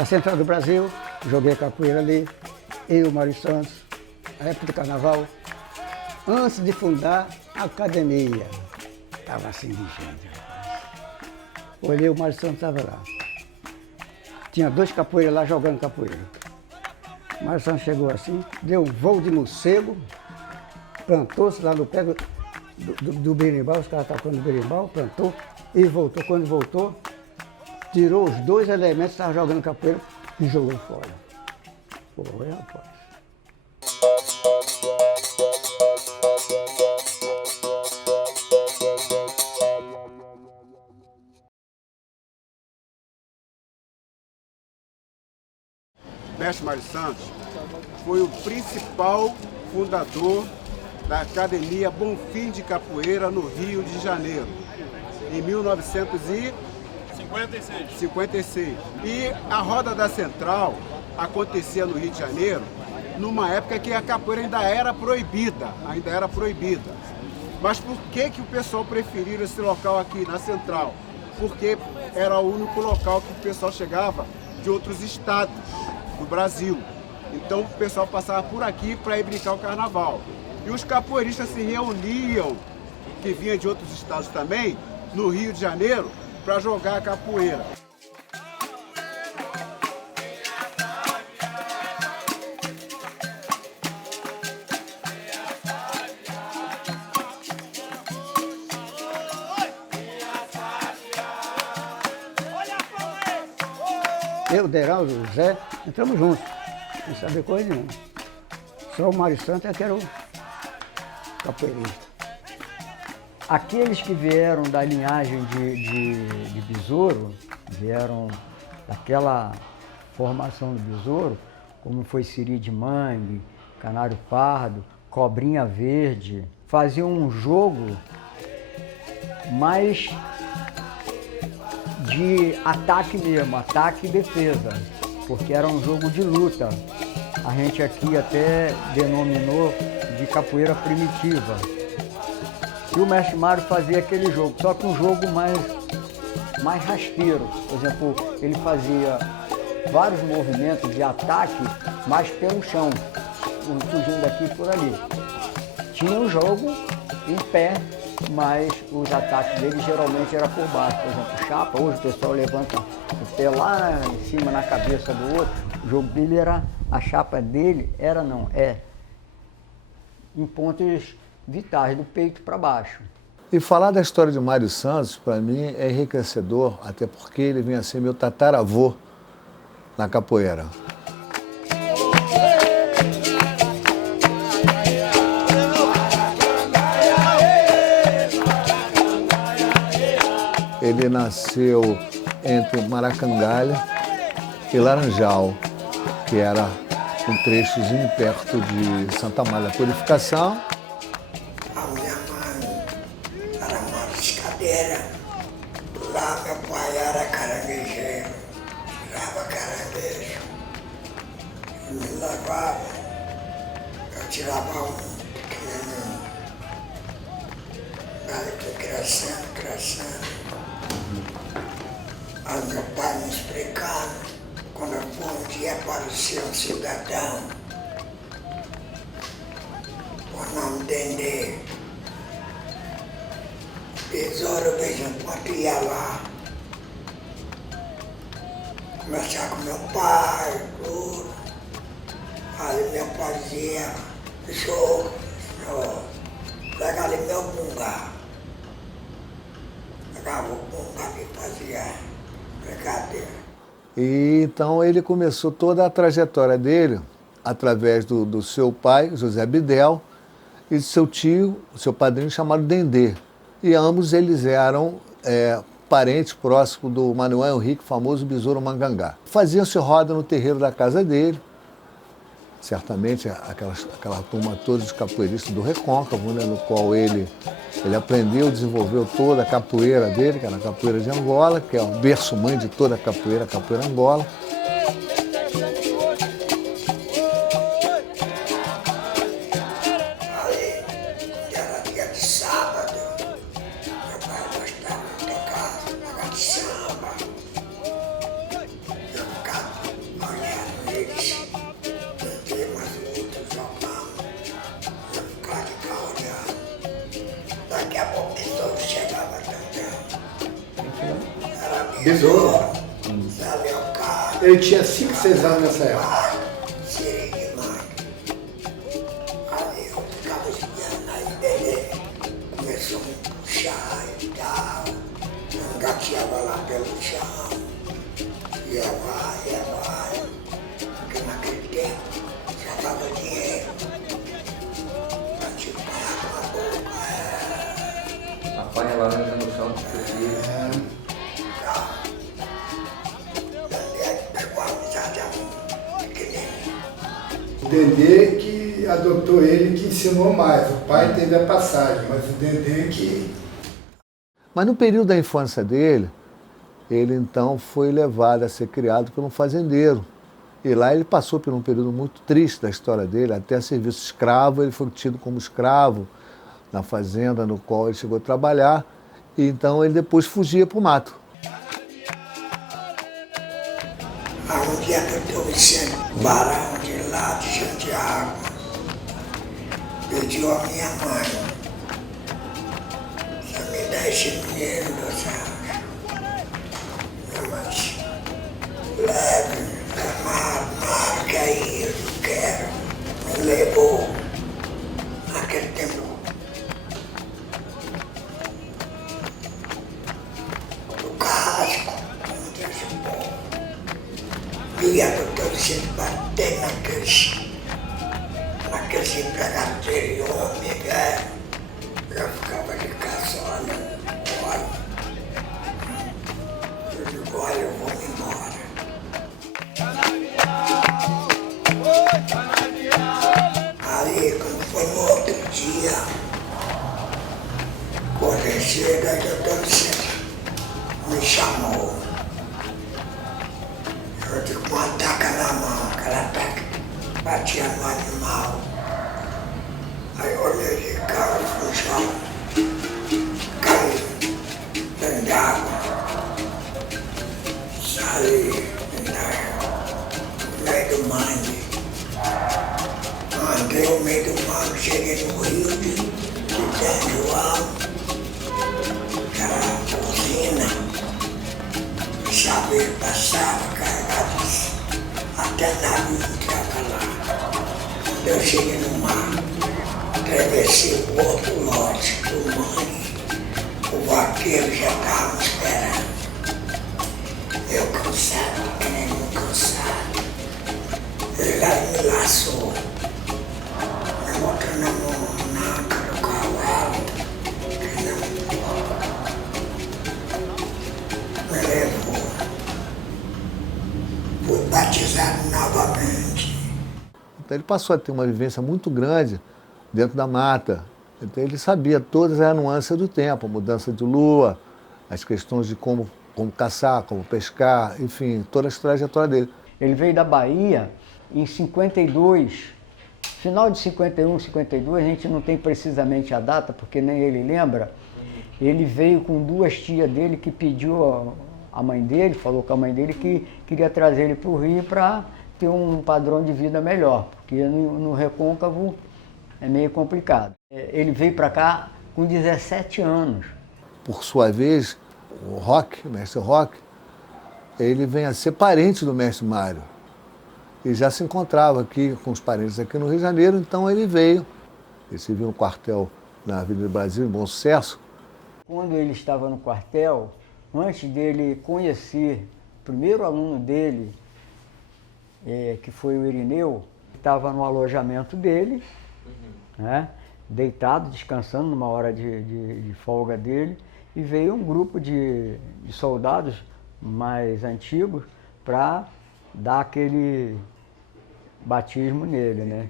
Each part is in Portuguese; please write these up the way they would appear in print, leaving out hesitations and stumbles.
Na Central do Brasil, joguei capoeira ali, eu, o Mário Santos, na época do carnaval, antes de fundar a academia. Estava assim de gente, rapaz. Olhei, o Mário Santos estava lá. Tinha 2 capoeiras lá jogando capoeira. O Mário Santos chegou assim, deu um voo de morcego, plantou-se lá no pé do berimbau, os caras tocando o berimbau, plantou e voltou. Quando voltou, tirou os 2 elementos que estavam jogando capoeira e jogou fora. Foi, rapaz. Mestre Mário Santos foi o principal fundador da Academia Bonfim de Capoeira no Rio de Janeiro, em 1956. E a Roda da Central acontecia no Rio de Janeiro numa época que a capoeira ainda era proibida. Mas por que o pessoal preferiu esse local aqui na Central? Porque era o único local que o pessoal chegava de outros estados do Brasil. Então o pessoal passava por aqui para ir brincar o carnaval. E os capoeiristas se reuniam, que vinham de outros estados também, no Rio de Janeiro, para jogar a capoeira. Eu, o Deraldo, o Zé, entramos juntos, sem saber coisa nenhuma. Só o Mário Santos é que era o capoeirista. Aqueles que vieram da linhagem de besouro, vieram daquela formação do besouro, como foi Siri de Mangue, Canário Pardo, Cobrinha Verde, faziam um jogo mais de ataque mesmo, ataque e defesa, porque era um jogo de luta. A gente aqui até denominou de capoeira primitiva. E o mestre Mário fazia aquele jogo, só que um jogo mais rasteiro. Por exemplo, ele fazia vários movimentos de ataque, mas pelo chão, fugindo daqui e por ali. Tinha um jogo em pé, mas os ataques dele geralmente eram por baixo. Por exemplo, chapa, hoje o pessoal levanta o pé lá em cima na cabeça do outro. O jogo dele era, a chapa dele é em pontos vitais, do peito para baixo. E falar da história de Mário Santos, para mim, é enriquecedor, até porque ele vinha a ser meu tataravô na capoeira. Ele nasceu entre Maracangalha e Laranjal, que era um trechozinho perto de Santa Amália da Purificação. A minha mãe era uma pescadeira. Lá meu pai era caranguejeiro, tirava caranguejo. Me levava, eu tirava um pequenininho. Aí foi crescendo. Aí meu pai me explicando, quando eu fui um dia apareceu um cidadão, o nome Dendê. Besouro, vez em quando ia lá, conversar com meu pai, tudo. Aí meu pai dizia, senhor, pega ali meu bungá. Pegava o bungá e fazia brincadeira. E então ele começou toda a trajetória dele através do seu pai, José Bidel, e do seu tio, seu padrinho chamado Dendê. E ambos eles eram parentes próximos do Manuel Henrique, famoso Besouro Mangangá. Faziam-se roda no terreiro da casa dele, certamente aquela turma toda de capoeiristas do Recôncavo, né, no qual ele aprendeu, desenvolveu toda a capoeira dele, que era a capoeira de Angola, que é o berço-mãe de toda a capoeira Angola. Aí, era dia de sábado, meu pai gostava de tocar de samba. Eu ficava Besouro. Sabe, o cara. Ele tinha 5, 6 anos nessa época. Serei demais. Aí eu ficava espiando, aí ele começou a me puxar e tal. Engateava lá pelo chão. Ia vai. Porque naquele tempo já dava dinheiro. Pra te pagar com a boca. Apanha laranja no chão do seu filho. O Dendê que adotou ele, que ensinou mais. O pai teve a passagem, mas o Dendê que... Mas no período da infância dele, ele então foi levado a ser criado por um fazendeiro. E lá ele passou por um período muito triste da história dele, até serviço escravo, ele foi tido como escravo na fazenda no qual ele chegou a trabalhar, e então ele depois fugia para o mato. Um dia que eu estou Vicente Barão de lá de Santiago, pediu a minha mãe, se me dá esse dinheiro dos anos. Minha mãe, leve, marca aí, eu quero. Me levou naquele tempo. Do casco, como diz o povo. E a doutora sempre bater naqueles empregados dele, homem, né? Eu ficava de casa olhando, olha. Eu digo, olha, eu vou me embora. Aí, quando foi no outro dia, acordei cedo, a doutora sempre me chamou. Eu digo, com uma taca na mão, aquela taca batia no animal. Aí eu olhei de cara pro chão, caí dentro d'água, saí no meio do mangue. Andei no meio do mangue, cheguei no rio de São João, aquela usina. Saber passava, carregava até navio entrava lá. Quando eu cheguei no mar, atravessei o outro lote do mar. O vaqueiro já estava me esperando. Eu cansado, querendo cansado. Ele lá me laçou, me botou na anca do cavalo, me levou. Fui batizado novamente. Então ele passou a ter uma vivência muito grande dentro da mata. Então ele sabia todas as nuances do tempo, a mudança de lua, as questões de como caçar, como pescar, enfim, toda a trajetória dele. Ele veio da Bahia em 52, final de 51, 52, a gente não tem precisamente a data, porque nem ele lembra. Ele veio com 2 tias dele que pediu a mãe dele, falou com a mãe dele que queria trazer ele para o Rio para ter um padrão de vida melhor, porque no Recôncavo é meio complicado. Ele veio para cá com 17 anos. Por sua vez, o mestre Roque, ele vem a ser parente do mestre Mário. E já se encontrava aqui com os parentes aqui no Rio de Janeiro, então ele veio. Ele se viu no quartel na Avenida Brasil, em Bom Sucesso. Quando ele estava no quartel, antes dele conhecer o primeiro aluno dele, que foi o Irineu, estava no alojamento dele, né, deitado, descansando numa hora de folga dele, e veio um grupo de soldados mais antigos para dar aquele batismo nele, né?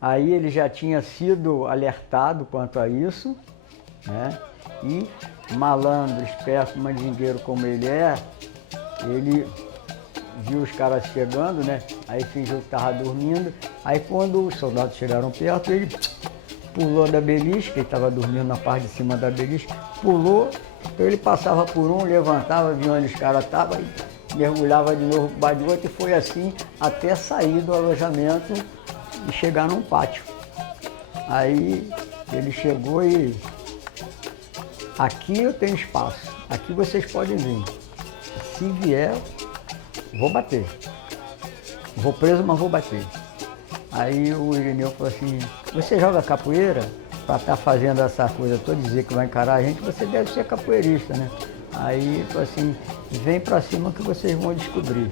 Aí ele já tinha sido alertado quanto a isso, né? E malandro, esperto, mandingueiro como ele é, ele viu os caras chegando, né? Aí fingiu que estava dormindo. Aí quando os soldados chegaram perto, ele pulou da beliche, que ele estava dormindo na parte de cima da beliche, pulou, então ele passava por um, levantava, via onde os caras estavam, mergulhava de novo para o outro, e foi assim até sair do alojamento e chegar num pátio. Aí ele chegou e aqui eu tenho espaço, aqui vocês podem vir. Se vier, vou bater. Vou preso, mas vou bater. Aí o Irineu falou assim, você joga capoeira? Para estar fazendo essa coisa toda, dizer que vai encarar a gente, você deve ser capoeirista, né? Aí ele falou assim, vem para cima que vocês vão descobrir.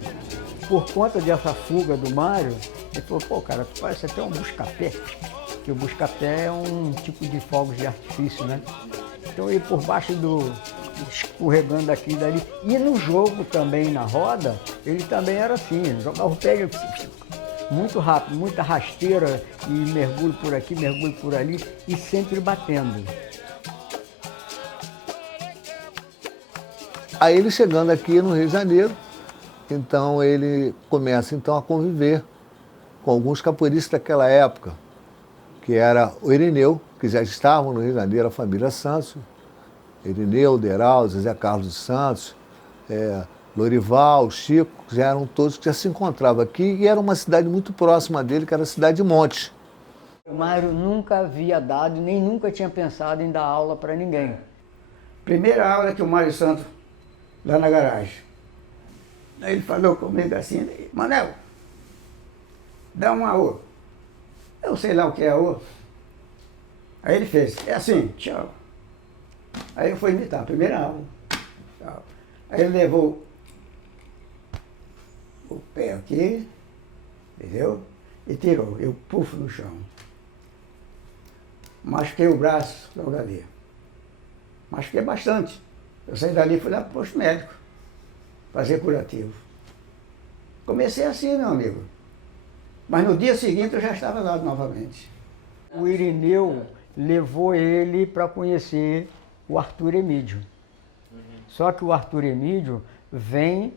Por conta dessa fuga do Mário, ele falou, pô, cara, tu parece até um busca-pé, que o busca-pé é um tipo de fogos de artifício, né? Então ele por baixo do, escorregando daqui e dali. E no jogo também, na roda, ele também era assim, jogava o pé muito rápido, muita rasteira e mergulho por aqui, mergulho por ali e sempre batendo. Aí ele chegando aqui no Rio de Janeiro, então ele começa então a conviver com alguns capoeiristas daquela época, que era o Irineu, que já estavam no Rio de Janeiro, a família Santos, Irineu, Deraldo, Zé Carlos dos Santos, Lorival, Chico, já eram todos que já se encontravam aqui e era uma cidade muito próxima dele, que era a cidade de Montes. O Mário nunca havia dado, nem nunca tinha pensado em dar aula para ninguém. Primeira aula que o Mário Santos, lá na garagem. Aí ele falou comigo assim, Manel, dá um aô. Eu sei lá o que é aô. Aí ele fez, é assim, tchau. Aí eu fui imitar, primeira aula. Tchau. Aí ele levou o pé aqui, entendeu? E tirou, eu pufo no chão. Machuquei o braço logo ali. Machuquei bastante. Eu saí dali e fui lá para o posto médico, fazer curativo. Comecei assim, meu amigo. Mas no dia seguinte eu já estava lá novamente. O Irineu levou ele para conhecer o Arthur Emídio. Só que o Arthur Emídio vem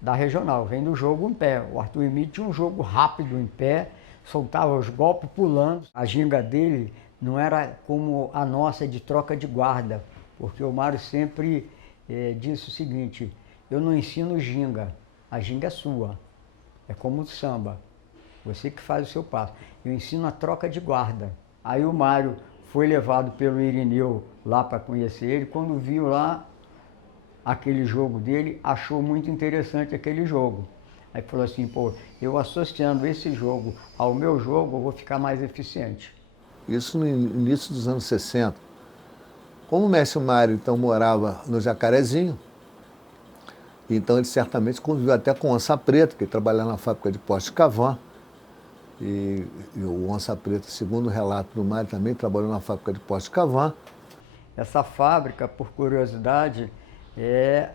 da regional, vem do jogo em pé. O Arthur Emídio tinha um jogo rápido em pé, soltava os golpes pulando. A ginga dele não era como a nossa de troca de guarda, porque o Mário sempre disse o seguinte, eu não ensino ginga, a ginga é sua, é como o samba, você que faz o seu passo. Eu ensino a troca de guarda. Aí o Mário foi levado pelo Irineu lá para conhecer ele, quando viu lá aquele jogo dele, achou muito interessante aquele jogo. Aí falou assim, pô, eu associando esse jogo ao meu jogo, eu vou ficar mais eficiente. Isso no início dos anos 60. Como o mestre Mário, então, morava no Jacarezinho, então ele certamente conviveu até com o Onça Preta, que trabalhava na fábrica de Poste Cavan. E o Onça Preta, segundo o relato do Mário, também trabalhou na fábrica de Poste Cavan. Essa fábrica, por curiosidade, é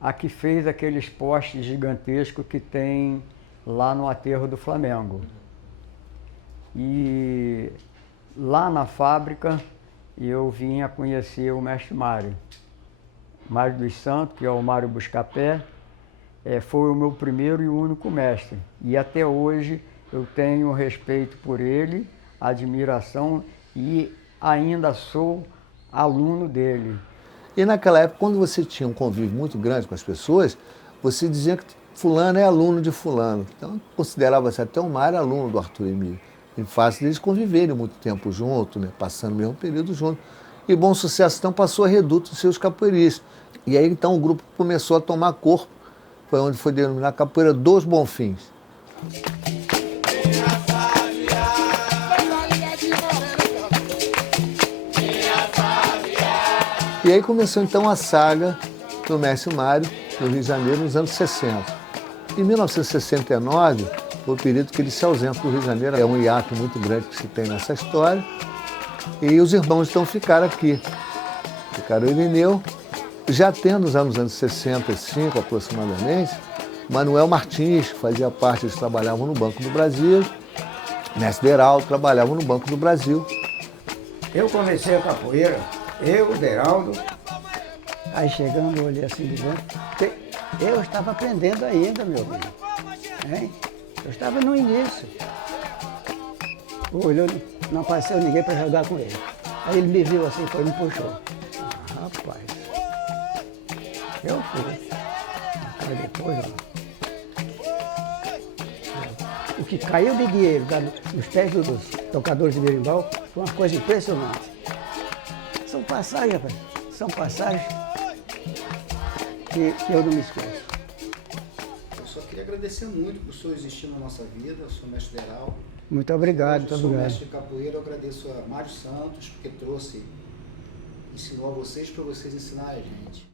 a que fez aqueles postes gigantescos que tem lá no aterro do Flamengo. E lá na fábrica eu vim a conhecer o mestre Mário. Mário dos Santos, que é o Mário Buscapé, foi o meu primeiro e único mestre. E até hoje eu tenho respeito por ele, admiração e ainda sou aluno dele. E naquela época, quando você tinha um convívio muito grande com as pessoas, você dizia que fulano é aluno de fulano. Então, considerava-se até o Mário aluno do Arthur Emídio. E fácil deles conviverem muito tempo junto, né? Passando o mesmo período junto. E Bom Sucesso, então, passou a reduto dos seus capoeiristas. E aí, então, o grupo começou a tomar corpo. Foi onde foi denominada Capoeira dos Bonfins. E aí começou então a saga do mestre Mário no Rio de Janeiro nos anos 60. Em 1969, foi o período que ele se ausenta do Rio de Janeiro. É um hiato muito grande que se tem nessa história. E os irmãos então ficaram aqui. Ficaram o Irineu, já tendo nos anos 65 aproximadamente, Manuel Martins, que fazia parte, eles trabalhavam no Banco do Brasil, mestre Deraldo trabalhavam no Banco do Brasil. Eu comecei a capoeira, eu, Deraldo, aí chegando eu olhei assim de dentro, eu estava aprendendo ainda, meu amigo. Hein? Eu estava no início. Olhou, não apareceu ninguém para jogar com ele. Aí ele me viu assim, foi e me puxou. Rapaz, eu fui. Aí depois, ó, o que caiu de dinheiro dos pés dos tocadores de berimbau foi uma coisa impressionante. São passagens, rapaz. são passagens que eu não me esqueço. Eu só queria agradecer muito por o senhor existir na nossa vida, o senhor mestre Deral. Muito obrigado, muito Eu sou obrigado. mestre de capoeira, eu agradeço a Mário Santos, porque ensinou a vocês para vocês ensinarem a gente.